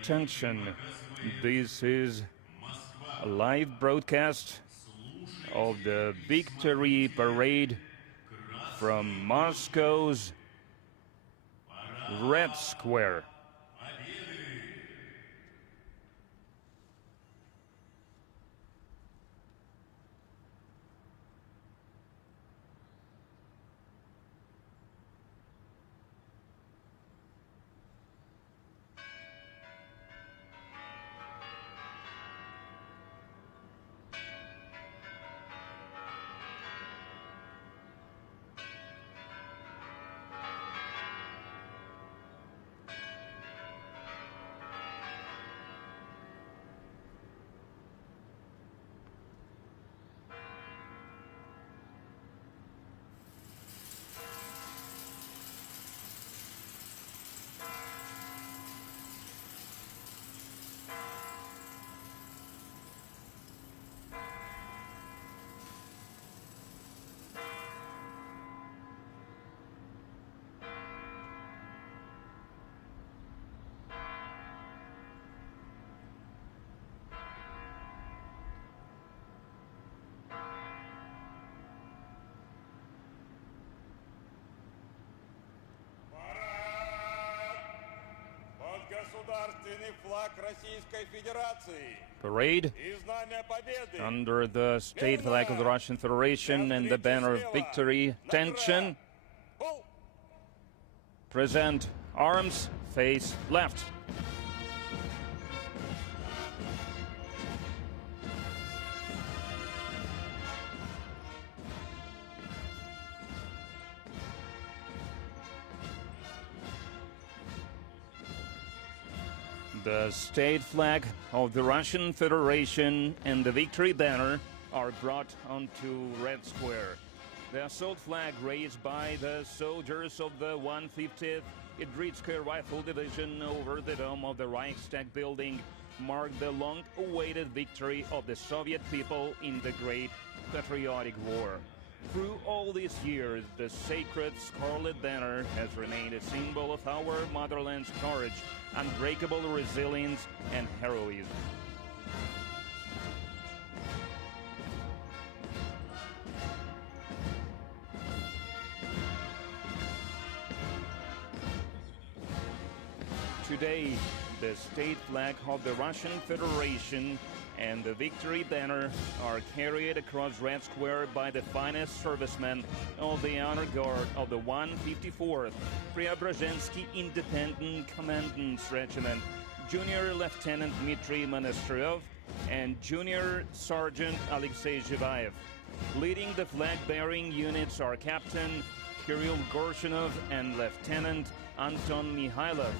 Attention, this is a live broadcast of the Victory Parade from Moscow's Red Square. Parade under the state flag of the Russian Federation and the banner of victory. Attention. Present arms, face left. The state flag of the Russian Federation and the victory banner are brought onto Red Square. The assault flag raised by the soldiers of the 150th Idritskoye Rifle Division over the dome of the Reichstag building marked the long-awaited victory of the Soviet people in the Great Patriotic War. Through all these years, the sacred Scarlet Banner has remained a symbol of our motherland's courage, unbreakable resilience, and heroism. Today, the state flag of the Russian Federation and the victory banner are carried across Red Square by the finest servicemen of the Honor Guard of the 154th Preobrazhensky Independent Commandant's Regiment, Junior Lieutenant Dmitry Monastryov and Junior Sergeant Alexei Zhivayev. Leading the flag-bearing units are Captain Kirill Gorshinov and Lieutenant Anton Mikhailov.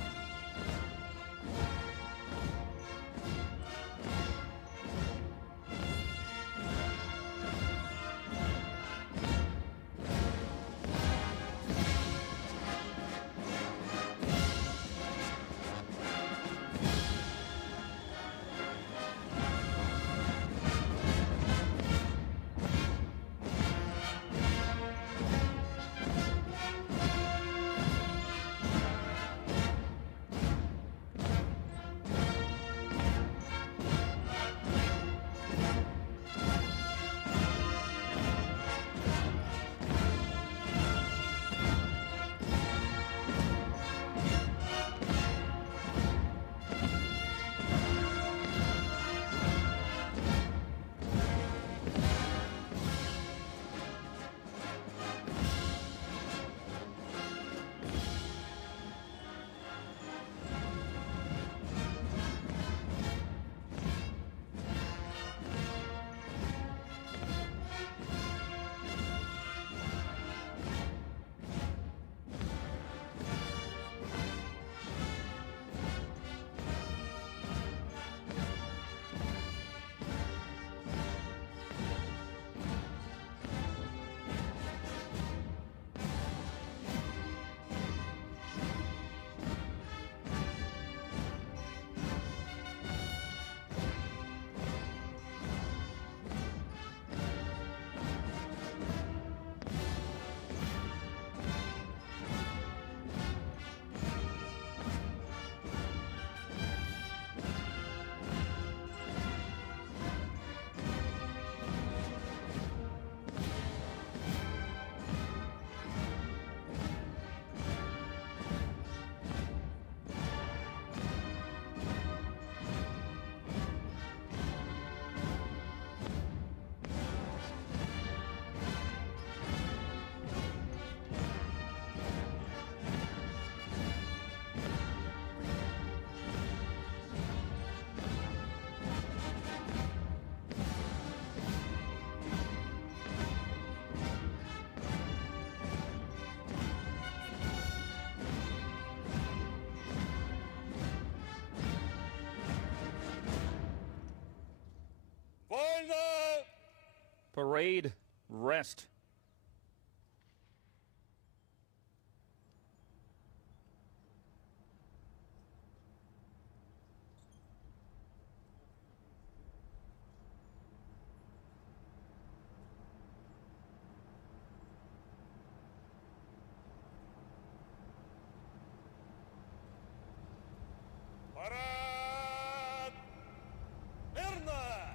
Parade, rest.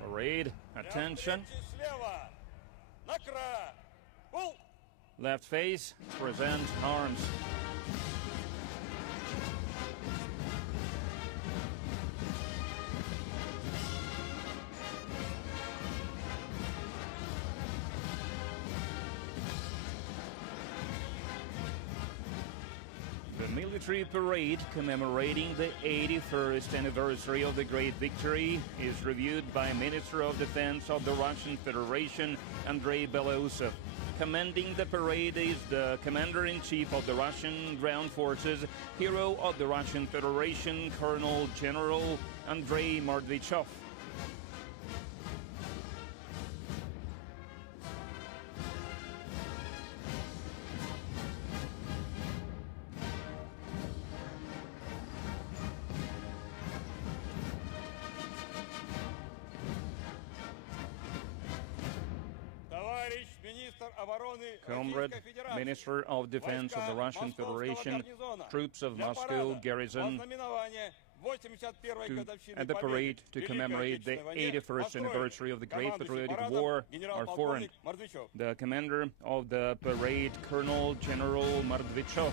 Parade, attention. Left face, present arms. The military parade commemorating the 81st anniversary of the Great Victory is reviewed by Minister of Defense of the Russian Federation, Andrei Belousov. Commanding the parade is the Commander-in-Chief of the Russian Ground Forces, Hero of the Russian Federation, Colonel General Andrei Mordvichov. Comrade, Minister of Defense of the Russian Federation, troops of Moscow garrison, at the parade to commemorate the 81st anniversary of the Great Patriotic War are foreign. The commander of the parade, Colonel General Mordvichov.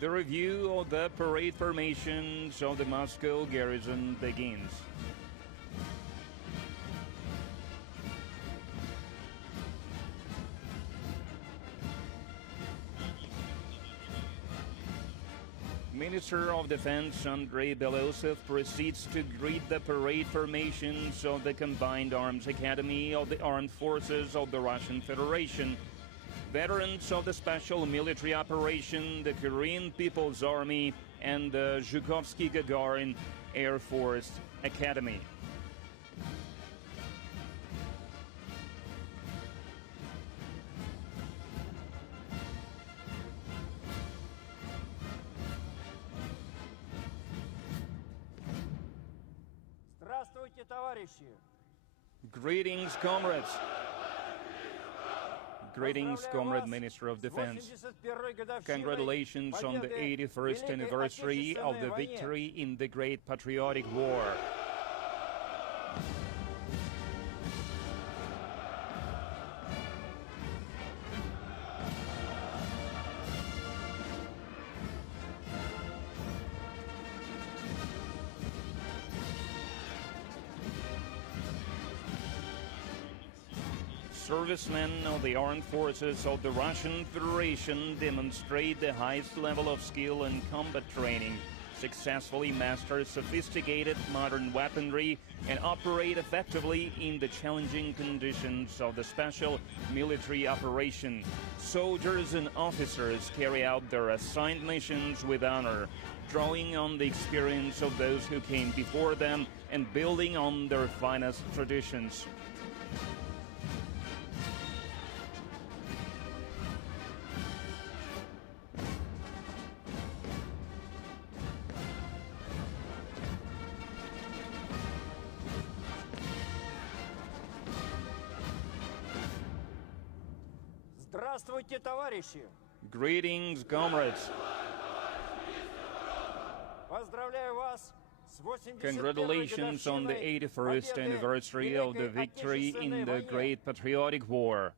The review of the parade formations of the Moscow garrison begins. Minister of Defense Andrei Belousov proceeds to greet the parade formations of the Combined Arms Academy of the Armed Forces of the Russian Federation. Veterans of the Special Military Operation, the Korean People's Army, and the Zhukovsky-Gagarin Air Force Academy. Здравствуйте, товарищи! Greetings, comrades! Greetings, Comrade Minister of Defense. Congratulations on the 81st anniversary of the victory in the Great Patriotic War. Servicemen of the armed forces of the Russian Federation demonstrate the highest level of skill and combat training, successfully master sophisticated modern weaponry, and operate effectively in the challenging conditions of the special military operation. Soldiers and officers carry out their assigned missions with honor, drawing on the experience of those who came before them and building on their finest traditions. Здравствуйте, товарищи! Greetings, comrades! Поздравляю вас с 81-й Congratulations on the 81st anniversary of the victory in the Great Patriotic War.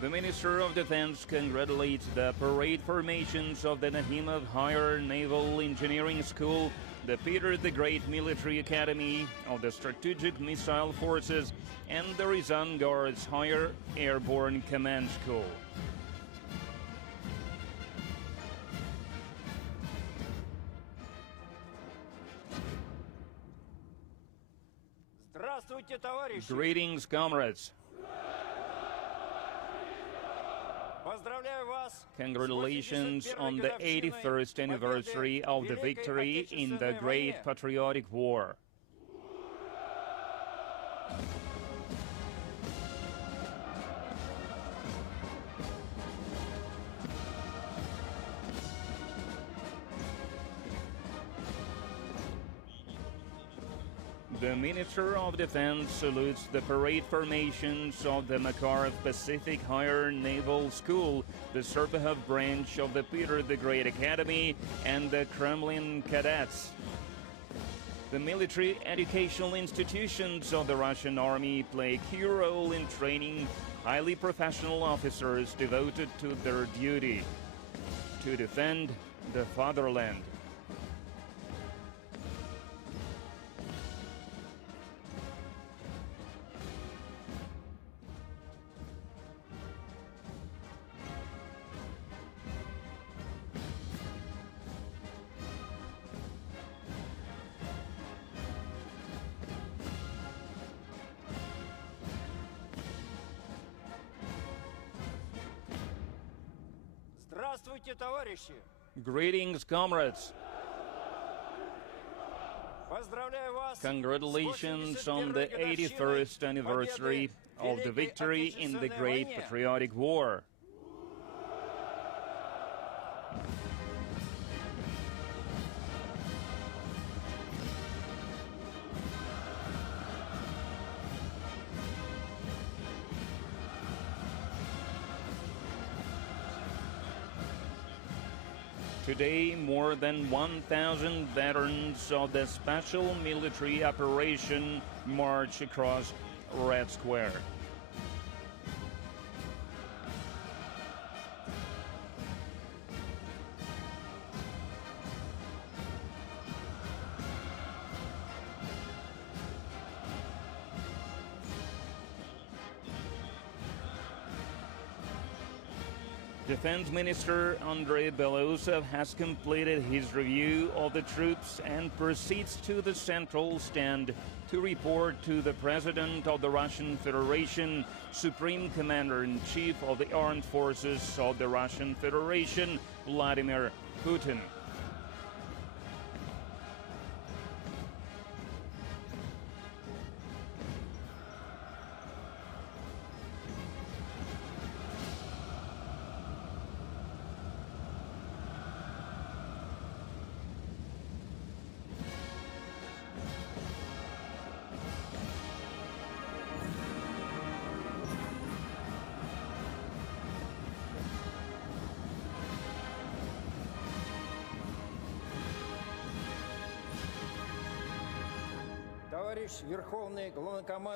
The Minister of Defense congratulates the parade formations of the Nahimov Higher Naval Engineering School, the Peter the Great Military Academy of the Strategic Missile Forces, and the Ryazan Guards Higher Airborne Command School. Здравствуйте, товарищи! Greetings, comrades. Поздравляю вас! Congratulations on the 81st anniversary of the victory in the Great Patriotic War. The Minister of Defense salutes the parade formations of the Makarov Pacific Higher Naval School, the Serpahov branch of the Peter the Great Academy, and the Kremlin Cadets. The military educational institutions of the Russian Army play a key role in training highly professional officers devoted to their duty to defend the fatherland. Здравствуйте, товарищи! Greetings, comrades. Поздравляю вас! Congratulations on the 81st anniversary of the victory in the Great Patriotic War. Today, more than 1,000 veterans of the special military operation march across Red Square. Defense Minister Andrei Belousov has completed his review of the troops and proceeds to the central stand to report to the President of the Russian Federation, Supreme Commander-in-Chief of the Armed Forces of the Russian Federation, Vladimir Putin.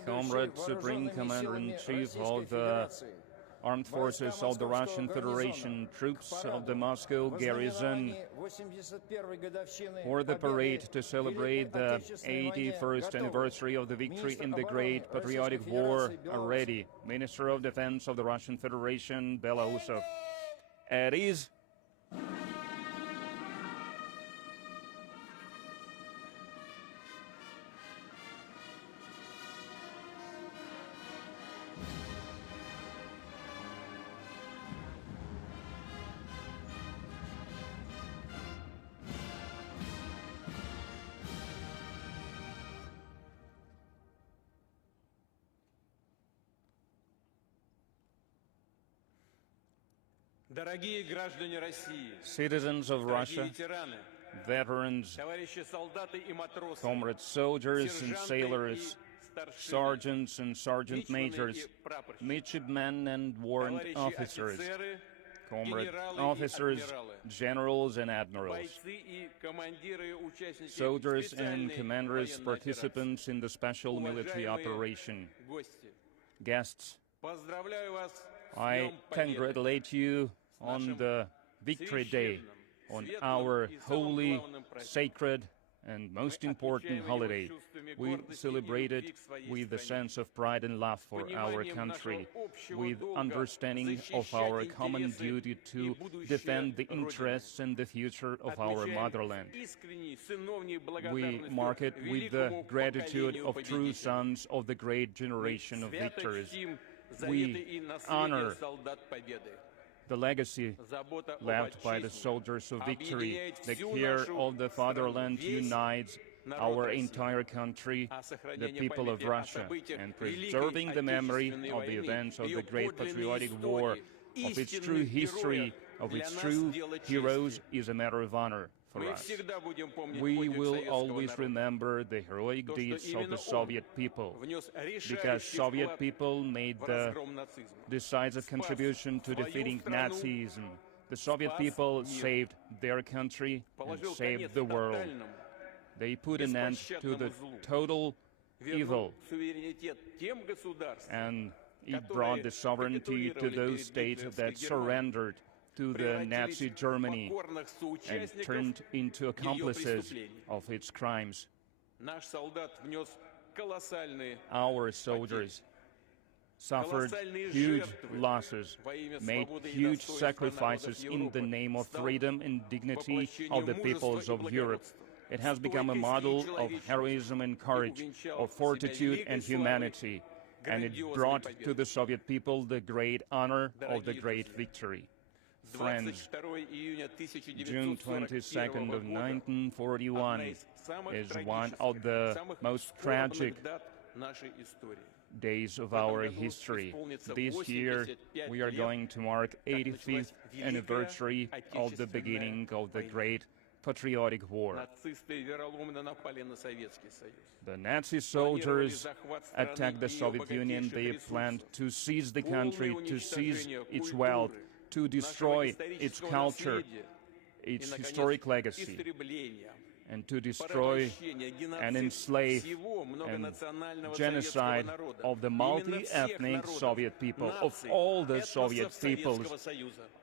Comrade Supreme Commander-in-Chief of the Armed Forces of the Russian Federation, troops of the Moscow garrison, for the parade to celebrate the 81st anniversary of the victory in the Great Patriotic War are ready. Minister of Defense of the Russian Federation, Belousov. At ease. Citizens of Russia, veterans, comrade soldiers and sailors, sergeants and sergeant majors, midshipmen and warrant officers, comrade officers, generals and admirals, soldiers and commanders, participants in the special military operation, guests, Поздравляю вас с I Днем Победы. congratulate you on the Victory Day, on our holy, sacred, and most important holiday. We celebrate it with a sense of pride and love for our country, with understanding of our common duty to defend the interests and the future of our motherland. We mark it with the gratitude of true sons of the great generation of victors. We honor the legacy left by the soldiers of victory. The care of the fatherland unites our entire country, the people of Russia, and preserving the memory of the events of the Great Patriotic War, of its true history, of its true heroes, is a matter of honor for us. We will always remember the heroic deeds of the Soviet people, because Soviet people made the decisive contribution to defeating Nazism. The Soviet people saved their country and saved the world. They put an end to the total evil, and it brought the sovereignty to those states that surrendered to the Nazi Germany and turned into accomplices of its crimes. Our soldiers suffered huge losses, made huge sacrifices in the name of freedom and dignity of the peoples of Europe. It has become a model of heroism and courage, of fortitude and humanity, and it brought to the Soviet people the great honor of the great victory. Friends, June 22nd of 1941 is one of the most tragic days of our history. This year, we are going to mark 85th anniversary of the beginning of the Great Patriotic War. The Nazi soldiers attacked the Soviet Union. They planned to seize the country, to seize its wealth, to destroy its culture, its historic legacy, and to destroy and enslave and genocide of the multi-ethnic Soviet people, of all the Soviet peoples,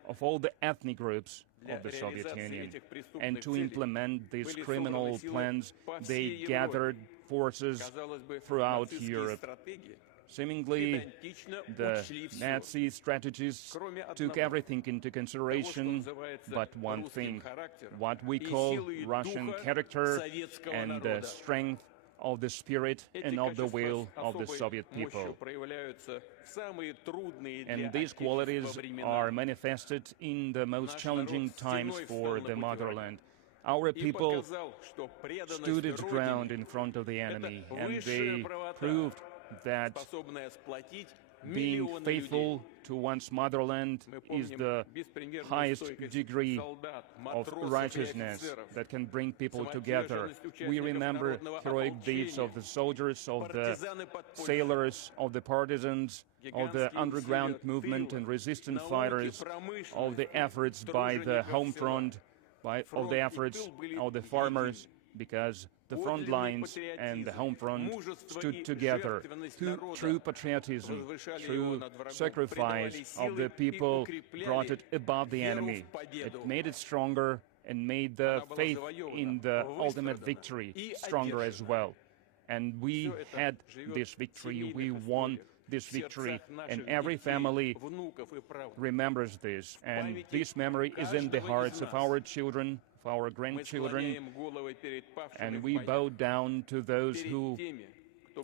of all the ethnic groups of the Soviet Union. And to implement these criminal plans, they gathered forces throughout Europe. Seemingly, the Nazi strategists took everything into consideration but one thing, what we call Russian character and the strength of the spirit and of the will of the Soviet people. And these qualities are manifested in the most challenging times for the motherland. Our people stood its ground in front of the enemy, and they proved that being faithful to one's motherland is the highest degree of righteousness that can bring people together. We remember heroic deeds of the soldiers, of the sailors, of the partisans, of the underground movement and resistance fighters, of the efforts by the home front, of the efforts of the farmers, because the front lines and the home front stood together. True patriotism, true sacrifice of the people brought it above the enemy. It made it stronger and made the faith in the ultimate victory stronger as well. And we had this victory, we won this victory, and every family remembers this. And this memory is in the hearts of our children, of our grandchildren, and we bow down to those who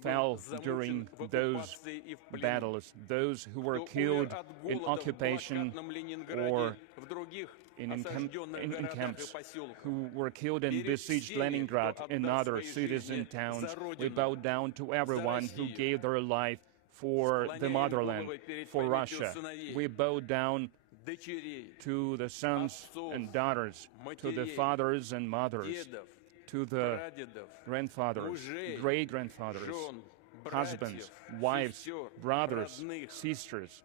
fell during those battles, those who were killed in occupation or in camps, who were killed in besieged Leningrad and other cities and towns. We bow down to everyone who gave their life for the motherland, for Russia. We bow down to the sons and daughters, to the fathers and mothers, to the grandfathers, great-grandfathers, husbands, wives, brothers, sisters,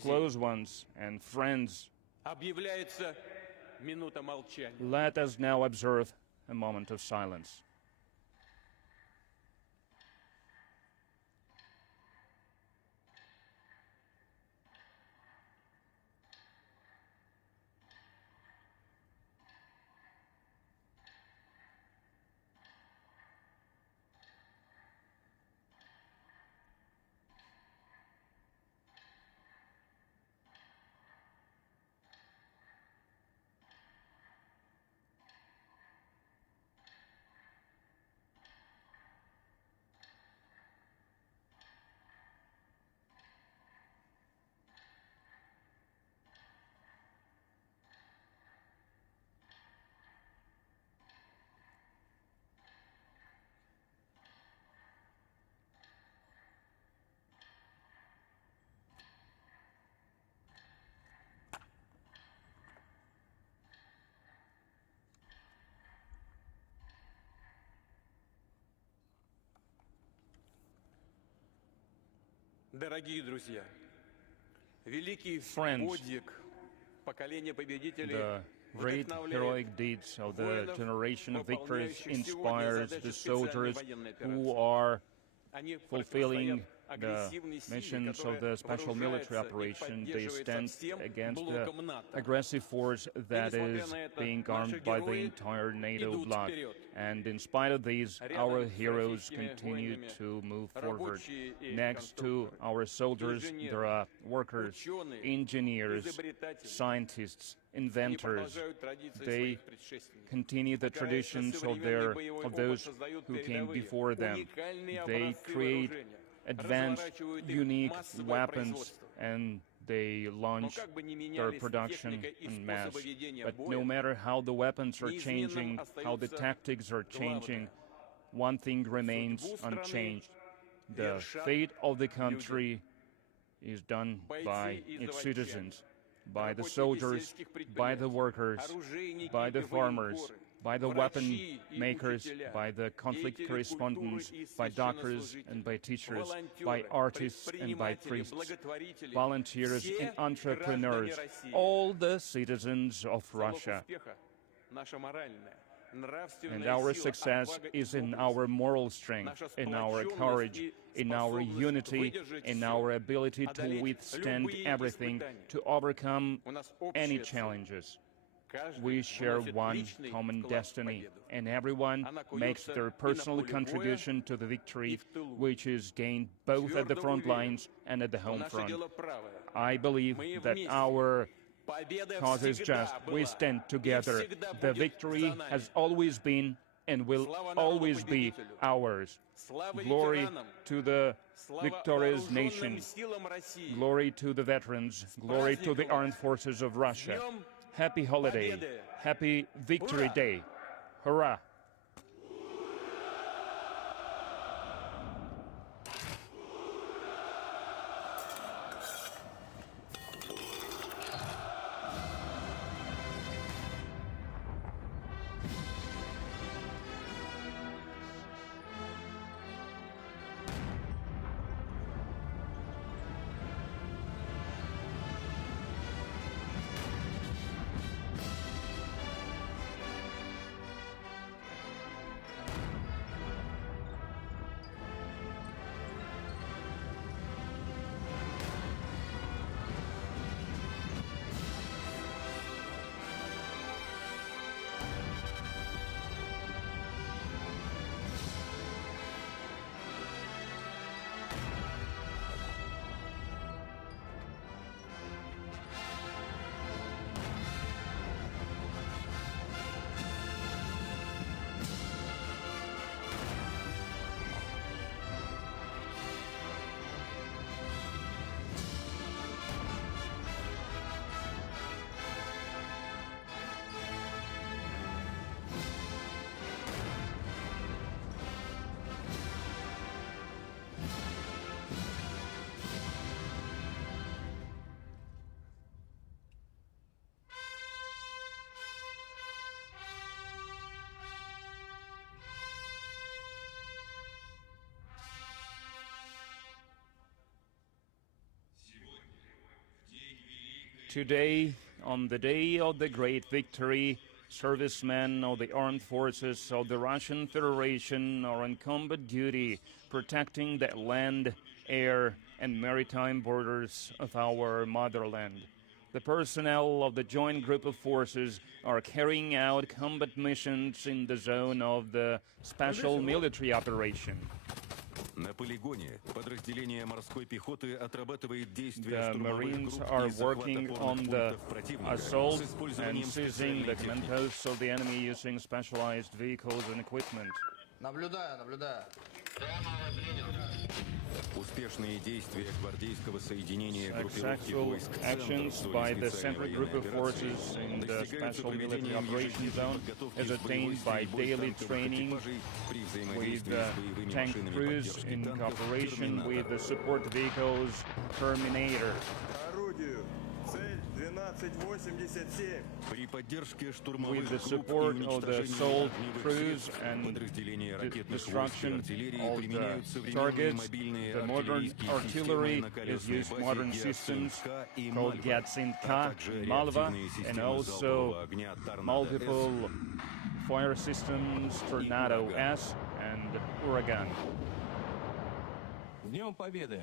close ones, and friends. Let us now observe a moment of silence. Дорогие друзья, великий Friends, подвиг поколения победителей the great heroic deeds of the generation of victors inspires the soldiers who are fulfilling the missions of the special military operation. They stand against the aggressive force that is being armed by the entire NATO bloc. And in spite of these, our heroes continue to move forward. Next to our soldiers, there are workers, engineers, scientists, inventors. They continue the traditions of those who came before them. They create advanced, unique weapons, and they launch their production en masse. But no matter how the weapons are changing, how the tactics are changing, one thing remains unchanged. The fate of the country is done by its citizens, by the soldiers, by the workers, by the farmers, by the weapon makers, by the conflict correspondents, by doctors and by teachers, by artists and by priests, volunteers and entrepreneurs, all the citizens of Russia. And our success is in our moral strength, in our courage, in our unity, in our ability to withstand everything, to overcome any challenges. We share one common destiny, and everyone makes their personal contribution to the victory, which is gained both at the front lines and at the home front. I believe that our cause is just. We stand together. The victory has always been and will always be ours. Glory to the victorious nation. Glory to the veterans. Glory to the armed forces of Russia. Happy holiday. Happy Victory Day. Hurrah! Today, on the day of the great victory, servicemen of the armed forces of the Russian Federation are on combat duty, protecting the land, air, and maritime borders of our motherland. The personnel of the Joint Group of Forces are carrying out combat missions in the zone of the Special Military Operation. На полигоне подразделение морской пехоты отрабатывает действия The штурмовых Marines групп are и захват working опорных on the пунктов противника assault с and использованием seizing the специальной command техники. posts of the enemy using specialized vehicles and equipment. Наблюдаю. Успешные действия гвардейского соединения группировки Successful войск «Центр» actions в зоне by the специальной Central Group военной of Forces операции in the достигаются Special Military проведением Operation ежедневной Zone подготовки is с боевой attained by стрельбой daily танковых training экипажей при with взаимодействии с боевыми tank машинами crews поддержки in танков cooperation with the «Терминатор». support vehicles Terminator. Орудию. Цель 12. 2087. При поддержке штурмовых With the групп и support of the уничтожении assault огневых crews средств, and подразделения ракетных войск и destruction артиллерии of применяют the современные targets, мобильные the modern артиллерийские artillery системы на is колесной used базе modern systems Gatsin-K и called Malva, Gatsin-K, а также Malva, реактивные and системы also залпового огня Tornado-S multiple fire systems, Tornado S and Uragan. С Днем Победы!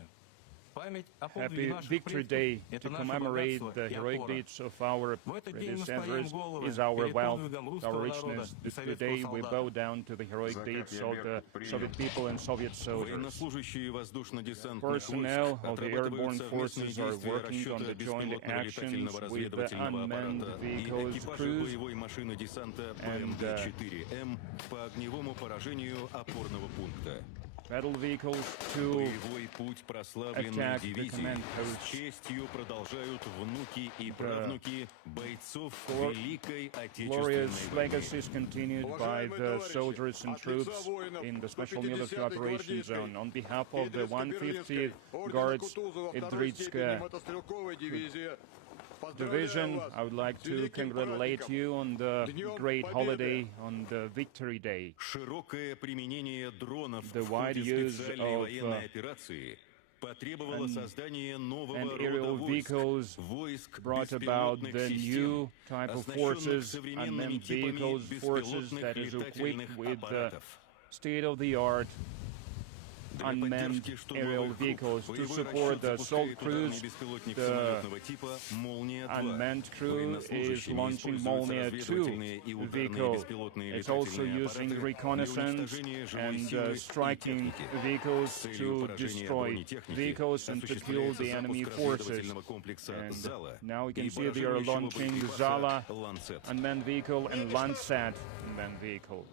Память о Happy подвиге наших Victory предков Day – это to наше commemorate богатство the и heroic опора. deeds of our В этот день мы склоняем predecessors головы is our перед wealth, подвигом our русского народа richness. и советского Today we солдата. bow down to the heroic deeds of the Soviet people and Soviet soldiers. Военнослужащие воздушно-десантных Personnel войск of the отрабатывают airborne совместные forces are действия working on расчета the joint беспилотного actions летательного with the разведывательного unmanned аппарата и vehicles экипажа crews боевой машины десанта and, ПМД-4М по огневому поражению опорного пункта. battle vehicles to Боевой путь прославленной attack the дивизии command с posts. честью продолжают внуки и правнуки бойцов Великой Glorious Отечественной legacies continued by the soldiers and troops in the Special Military Operation Zone. On behalf of the 150th Guards Idritska Division, I would like to congratulate you on the great holiday, on the Victory Day. Широкое применение дронов The в wide ходе use специальной of, военной операции потребовало создания нового and рода aerial vehicles войск brought about беспилотных the систем, new type of оснащенных forces, современными unmanned типами vehicles, forces беспилотных that is летательных equipped with аппаратов. state-of-the-art Для unmanned поддержки aerial штурмовых vehicles групп to боевой support расчет the assault запускает ударный crews. беспилотник The самолетного типа «Молния-2». unmanned crew is Военнослужащими launching используются Molnia 2 разведывательные и ударные vehicle. беспилотные It's also летательные using аппараты для reconnaissance уничтожения живой and силы и striking техники. vehicles С целью to поражения destroy бронетехники vehicles and to kill осуществляется the enemy запуск forces. разведывательного комплекса And «Зала» now we can и see they are баражирующего launching боекипажа Zala «Ланцет». unmanned vehicle and Landsat unmanned vehicle.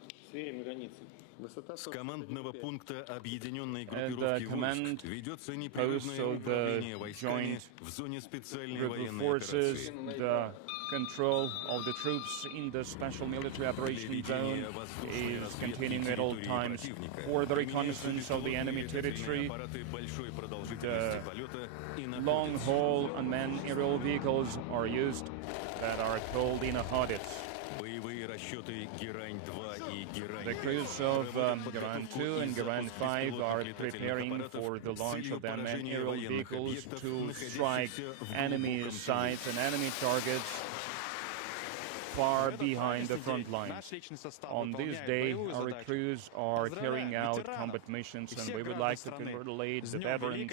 С командного пункта объединенной the группировки command войск ведется post непрерывное of the управление войсками joint в зоне специальной Group of военной forces, операции. the control of the troops in the Special Military Operation Zone is continuing at all times for the reconnaissance of the enemy territory. The long-haul unmanned aerial vehicles are used that are called Inahodits. Боевые расчеты Герань-2 и The Герань-5 crews of проводят Garan подготовку 2 и and Garan запуск 5 are беспилотных preparing летательных for the аппаратов с launch целью of the unmanned поражения aerial военных vehicles объектов, to strike находящихся в enemy глубоком sites and enemy targets far behind the front lines. On this day, our crews are carrying out combat missions, and we would like to congratulate the veterans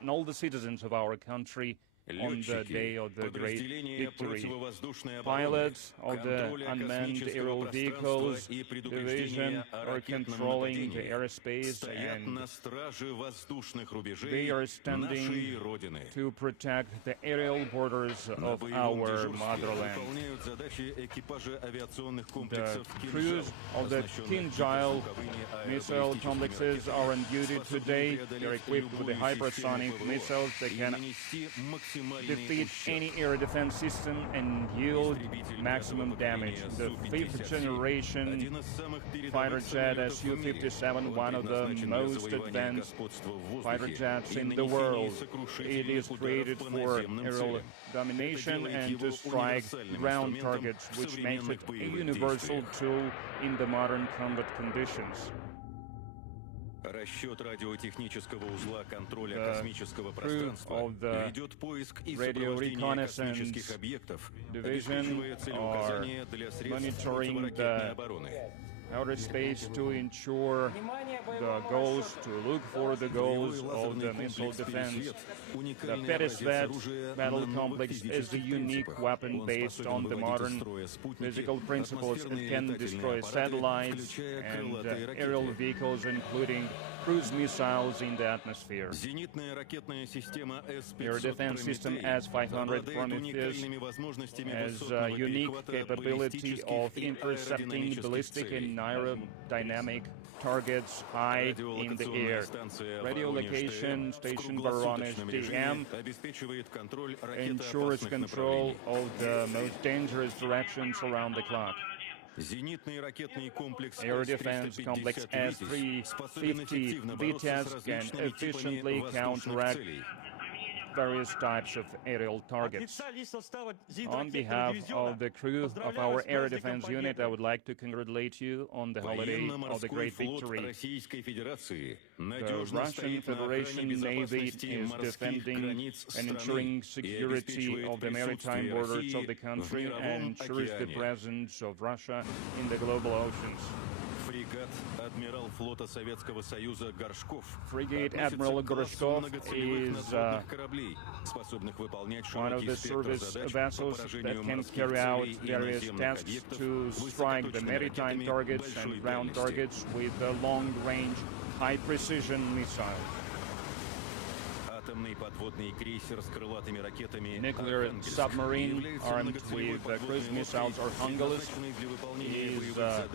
and all the citizens of our country on the day of the great victory. Pilots of the unmanned aerial vehicles division are controlling the airspace, and they are standing to protect the aerial borders of our motherland. The crews of the Kinjal missile complexes are on duty today. They're equipped with the hypersonic missiles that can defeat any air defense system and yield maximum damage. The fifth generation fighter jet Su-57, one of the most advanced fighter jets in the world. It is created for aerial domination and to strike ground targets, which makes it a universal tool in the modern combat conditions. Расчет радиотехнического узла контроля The космического crew пространства of the ведет поиск и radio сопровождение reconnaissance космических объектов, division обеспечивая целеуказания для средств monitoring противоракетной the обороны. outer space to ensure the goals, to look for the goals of the missile defense. The Peresvet battle complex is a unique weapon based on the modern physical principles. It can destroy satellites and aerial vehicles, including cruise missiles in the atmosphere. Зенитная ракетная система Air defense system S-500 Prometheus has a unique capability of intercepting ballistic and aerodynamic targets high in the air. Radio location station Voronezh DM ensures control of the most dangerous directions around the clock. Air defense complex S-350 VTS can efficiently counteract various types of aerial targets. On behalf of the crew of our air defense unit, I would like to congratulate you on the holiday of the great victory. The Russian Federation Navy is defending and ensuring security of the maritime borders of the country and ensures the presence of Russia in the global oceans. Frigate Admiral Gorshkov is one of the service vessels that can carry out various tasks to strike the maritime targets and ground targets with long-range, high-precision missiles. Nuclear submarine armed with cruise missiles or Hungalis is a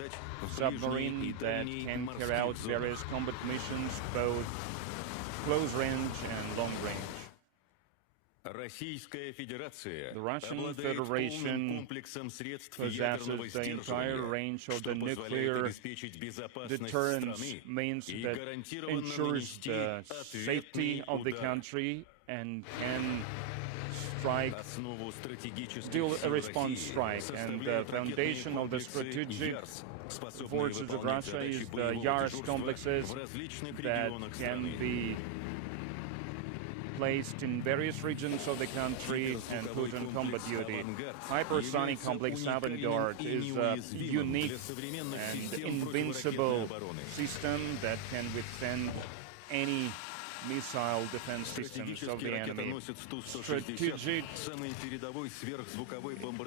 submarine that can carry out various combat missions, both close range and long range. The Russian Federation possesses the entire range of the nuclear deterrence means that ensures the safety of the country and can strike, still a response strike. And the foundation of the strategic forces of Russia is the Yars complexes that can be placed in various regions of the country and put on combat duty. Hypersonic Complex Avangard is a unique and invincible system that can withstand any missile defense systems of the enemy. Strategic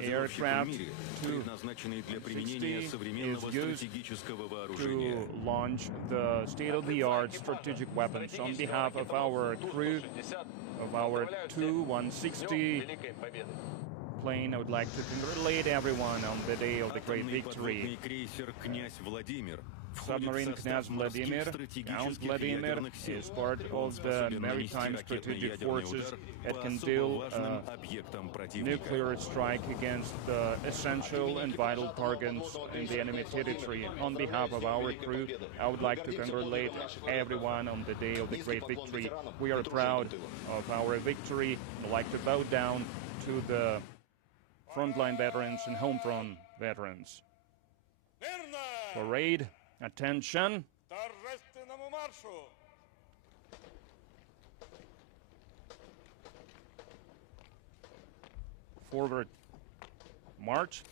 aircraft 260 is used to launch the state-of-the-art strategic weapons. On behalf of our crew of our Tu-160 plane, I would like to congratulate everyone on the day of the great victory. Submarine Knyaz Vladimir, Count Vladimir, is part of the maritime strategic forces that can deal a nuclear strike against the essential and vital targets in the enemy territory. On behalf of our crew, I would like to congratulate everyone on the day of the great victory. We are proud of our victory. I'd like to bow down to the frontline veterans and home front veterans. Parade. Attention. Торжественному маршу! Forward march.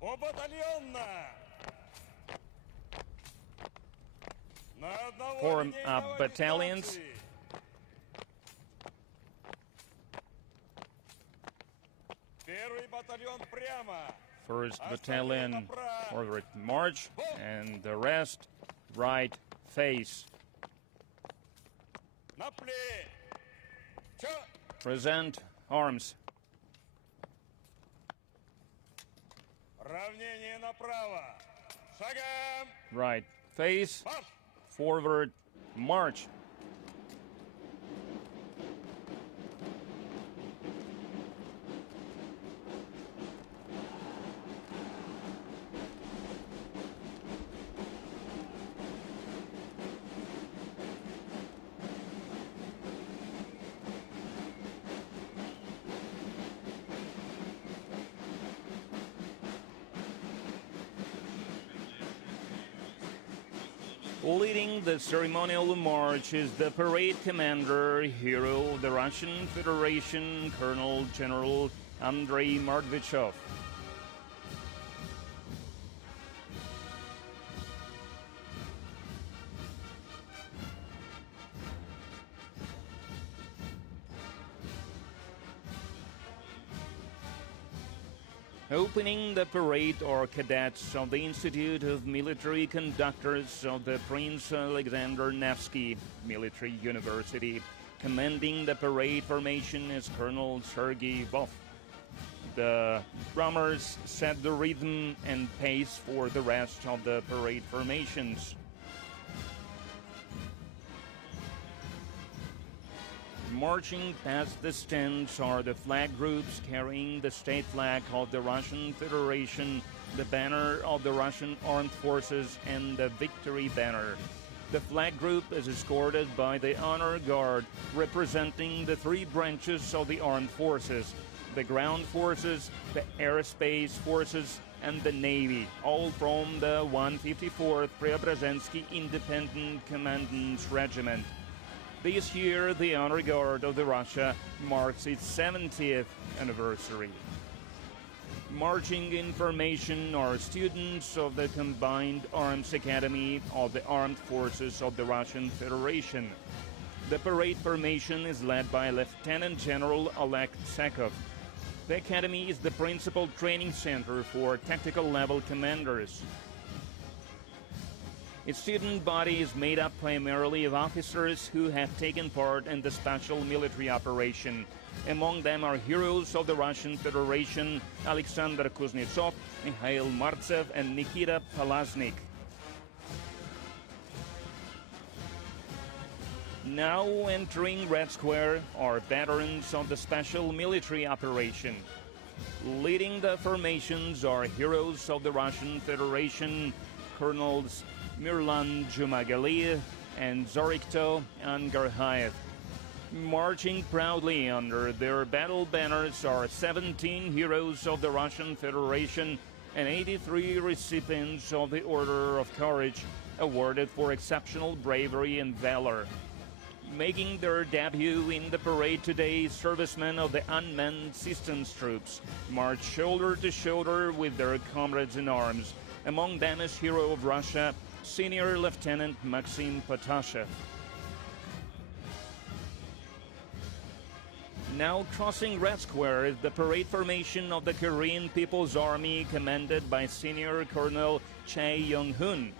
Побатальонно! Form battalions. First battalion forward march, and the rest right face. Present arms. Right face. Forward march. Leading the ceremonial march is the parade commander, hero of the Russian Federation, Colonel General Andrei Mordvichov. Opening the parade are cadets of the Institute of Military Conductors of the Prince Alexander Nevsky Military University. Commanding the parade formation is Colonel Sergei Vov. The drummers set the rhythm and pace for the rest of the parade formations. Marching past the stands are the flag groups carrying the state flag of the Russian Federation, the banner of the Russian Armed Forces, and the victory banner. The flag group is escorted by the honor guard representing the three branches of the armed forces: the ground forces, the airspace forces, and the Navy, all from the 154th Preobrazhensky Independent Commandant's Regiment. This year, the Honor Guard of the Russia marks its 70th anniversary. Marching in formation are students of the Combined Arms Academy of the Armed Forces of the Russian Federation. The parade formation is led by Lieutenant General-elect Sekov. The Academy is the principal training center for tactical level commanders. Its student body is made up primarily of officers who have taken part in the special military operation. Among them are heroes of the Russian Federation: Alexander Kuznetsov, Mikhail Martsev, and Nikita Palaznik. Now entering Red Square are veterans of the special military operation. Leading the formations are heroes of the Russian Federation, Colonels Mirlan Jumagali and Zorikto Angarhaev. Marching proudly under their battle banners are 17 heroes of the Russian Federation and 83 recipients of the Order of Courage, awarded for exceptional bravery and valor. Making their debut in the parade today, servicemen of the unmanned systems troops march shoulder to shoulder with their comrades in arms. Among them is hero of Russia, Senior Lieutenant Maxim Potashev. Now crossing Red Square is the parade formation of the Korean People's Army, commanded by Senior Colonel Chae Young-hun.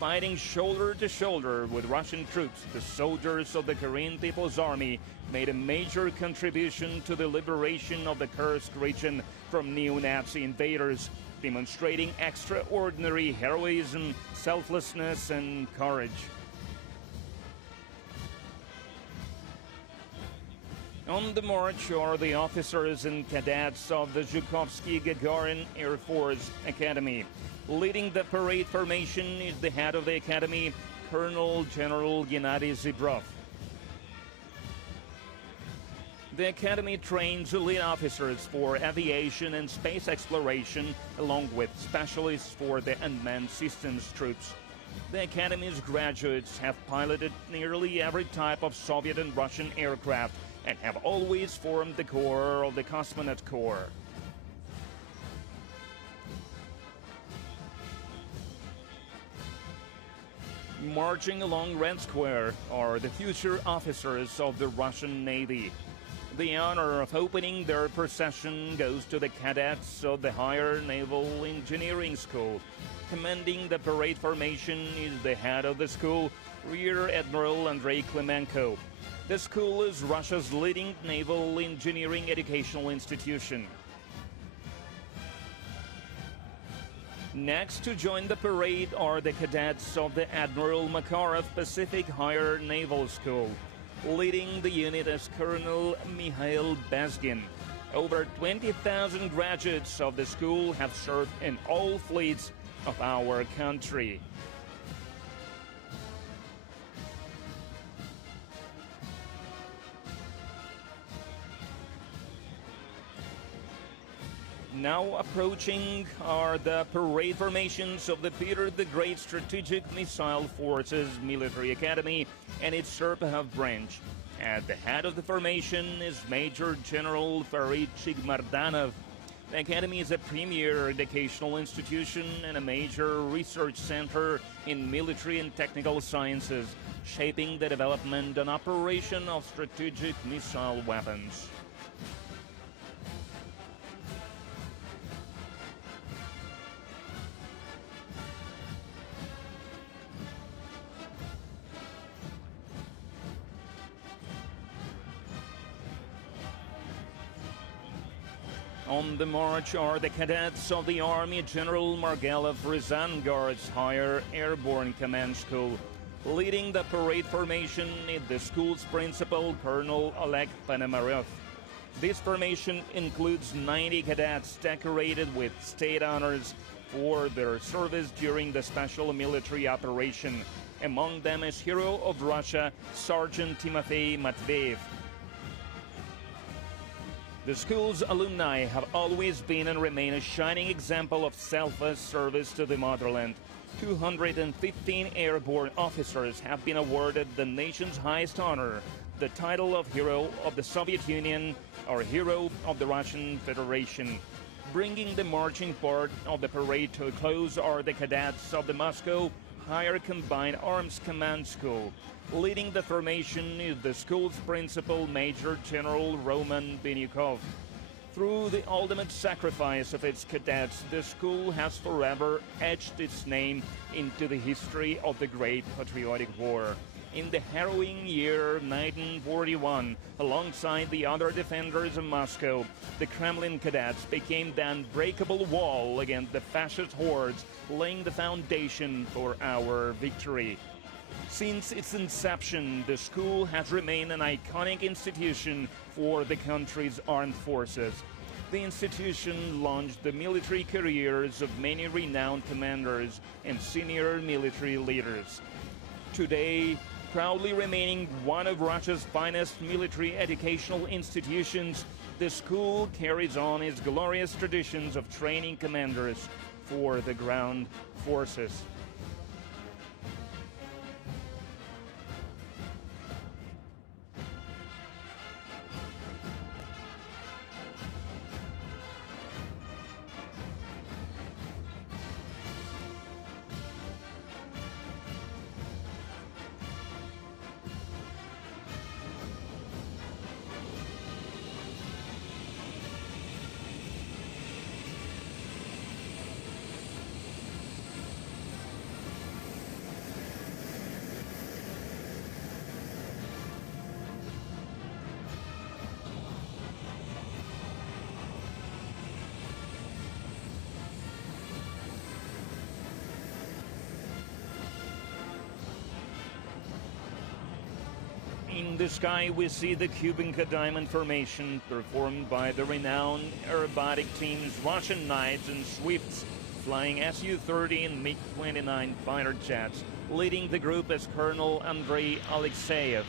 Fighting shoulder to shoulder with Russian troops, the soldiers of the Korean People's Army made a major contribution to the liberation of the Kursk region from neo-Nazi invaders, demonstrating extraordinary heroism, selflessness, and courage. On the march are the officers and cadets of the Zhukovsky-Gagarin Air Force Academy. Leading the parade formation is the head of the academy, Colonel General Gennady Zibrov. The academy trains elite officers for aviation and space exploration, along with specialists for the unmanned systems troops. The academy's graduates have piloted nearly every type of Soviet and Russian aircraft and have always formed the core of the cosmonaut corps. Marching along Red Square are the future officers of the Russian Navy. The honor of opening their procession goes to the cadets of the Higher Naval Engineering School. Commanding the parade formation is the head of the school, Rear Admiral Andrei Klimenko. The school is Russia's leading naval engineering educational institution. Next to join the parade are the cadets of the Admiral Makarov Pacific Higher Naval School. Leading the unit is Colonel Mikhail Bezgin. Over 20,000 graduates of the school have served in all fleets of our country. Now approaching are the parade formations of the Peter the Great Strategic Missile Forces Military Academy and its Serpahov branch. At the head of the formation is Major General Farid Chigmardanov. The Academy is a premier educational institution and a major research center in military and technical sciences, shaping the development and operation of strategic missile weapons. On the march are the cadets of the Army General Margalov Ryazan Guards Higher Airborne Command School. Leading the parade formation is the school's principal, Colonel Oleg Panamarev. This formation includes 90 cadets decorated with state honors for their service during the special military operation. Among them is Hero of Russia, Sergeant Timofey Matveyev. The school's alumni have always been and remain a shining example of selfless service to the motherland. 215 airborne officers have been awarded the nation's highest honor, the title of Hero of the Soviet Union or Hero of the Russian Federation. Bringing the marching part of the parade to a close are the cadets of the Moscow Higher Combined Arms Command School. Leading the formation is the school's principal, Major General Roman Binyukov. Through the ultimate sacrifice of its cadets, the school has forever etched its name into the history of the Great Patriotic War. In the harrowing year 1941, alongside the other defenders of Moscow, the Kremlin cadets became the unbreakable wall against the fascist hordes, laying the foundation for our victory. Since its inception, the school has remained an iconic institution for the country's armed forces. The institution launched the military careers of many renowned commanders and senior military leaders. Today, proudly remaining one of Russia's finest military educational institutions, the school carries on its glorious traditions of training commanders for the ground forces. In the sky, we see the Kubinka Diamond Formation performed by the renowned aerobatic teams Russian Knights and Swifts, flying Su-30 and MiG-29 fighter jets. Leading the group is Colonel Andrei Alexeyev.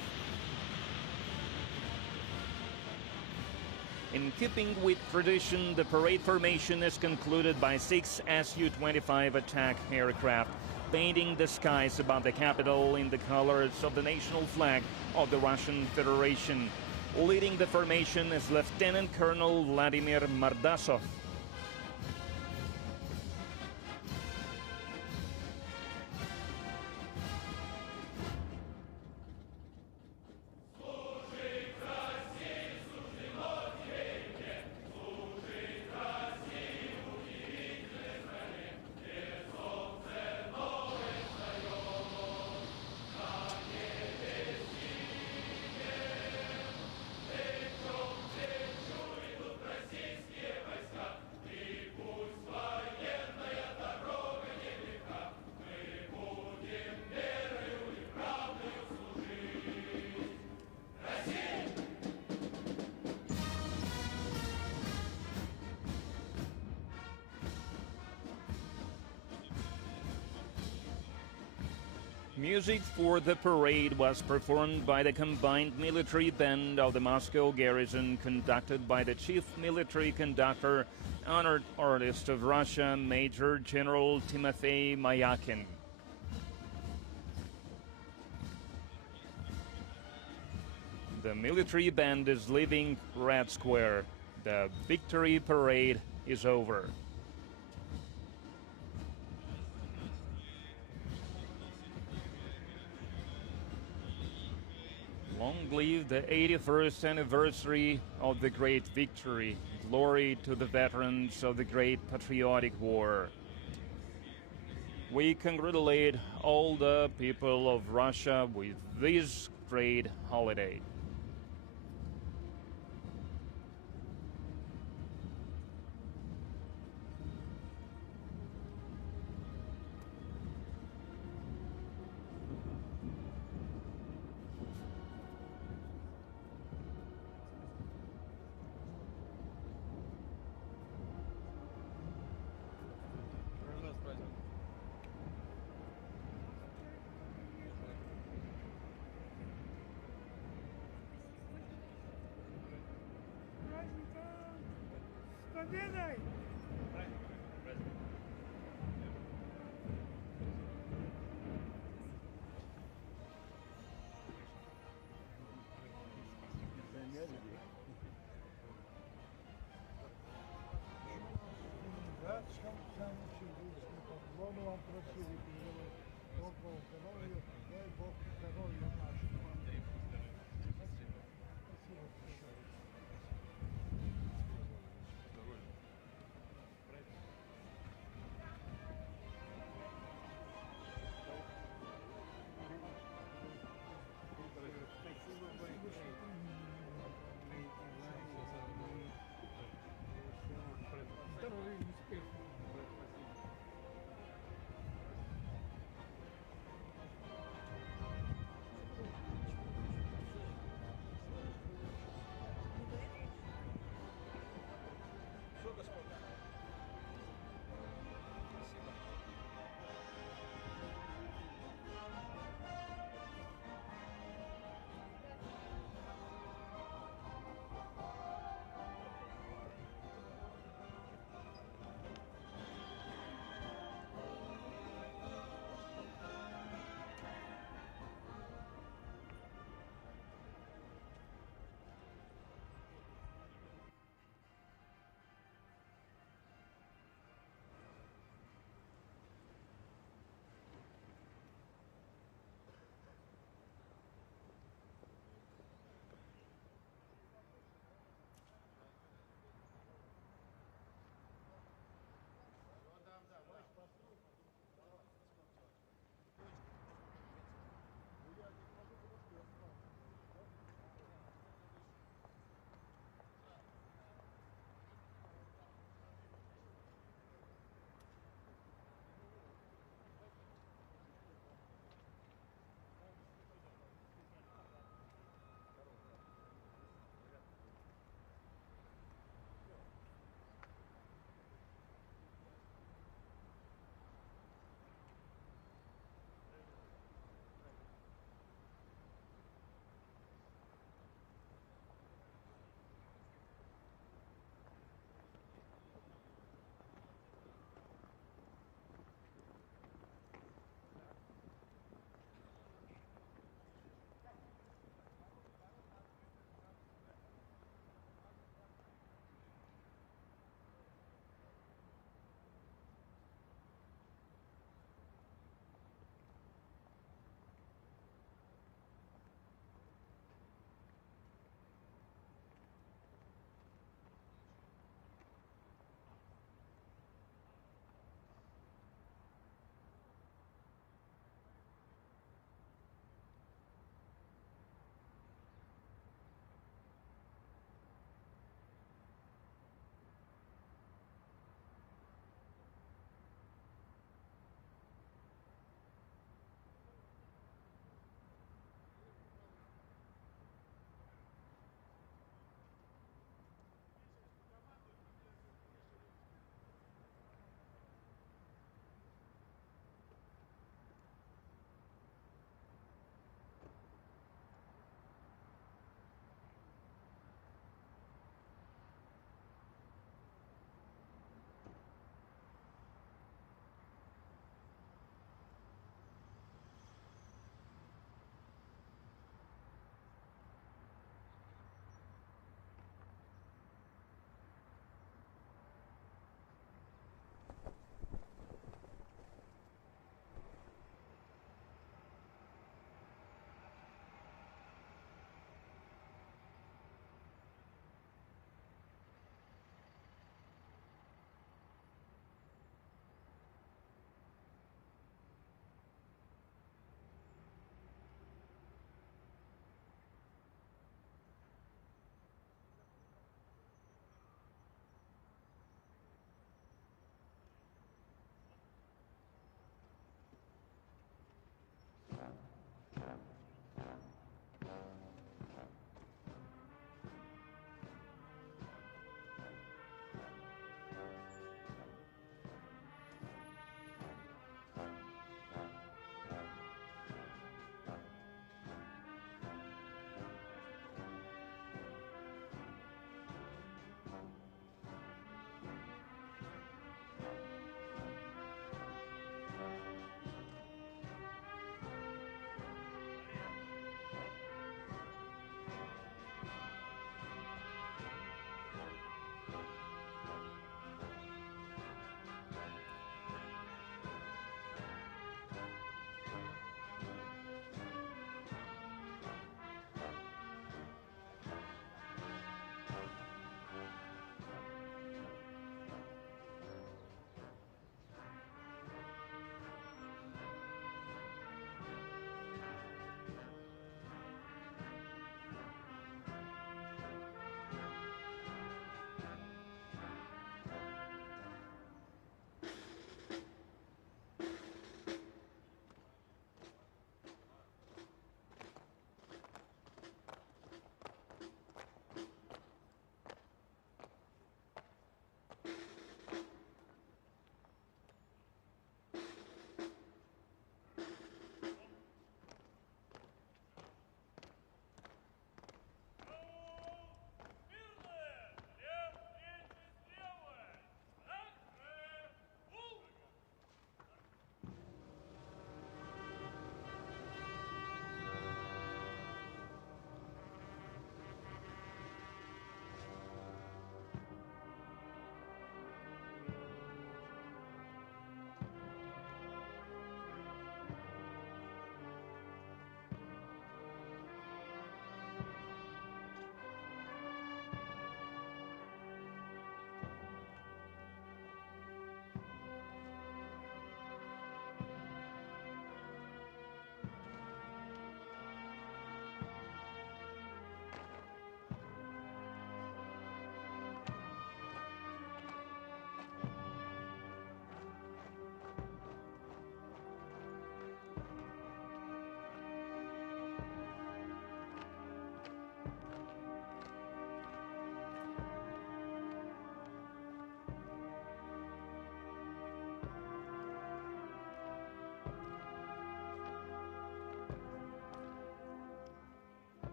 In keeping with tradition, the parade formation is concluded by 6 Su-25 attack aircraft, painting the skies above the capital in the colors of the national flag of the Russian Federation. Leading the formation is Lieutenant Colonel Vladimir Mardasov. Music for the parade was performed by the combined military band of the Moscow garrison, conducted by the chief military conductor, honored artist of Russia, Major General Timofey Mayakin. The military band is leaving Red Square. The victory parade is over. Long live the 81st anniversary of the great victory. Glory to the veterans of the Great Patriotic War. We congratulate all the people of Russia with this great holiday. победой! Да, сам учил, вам просили передавать доброго здоровья, дай Бог здоровья нам.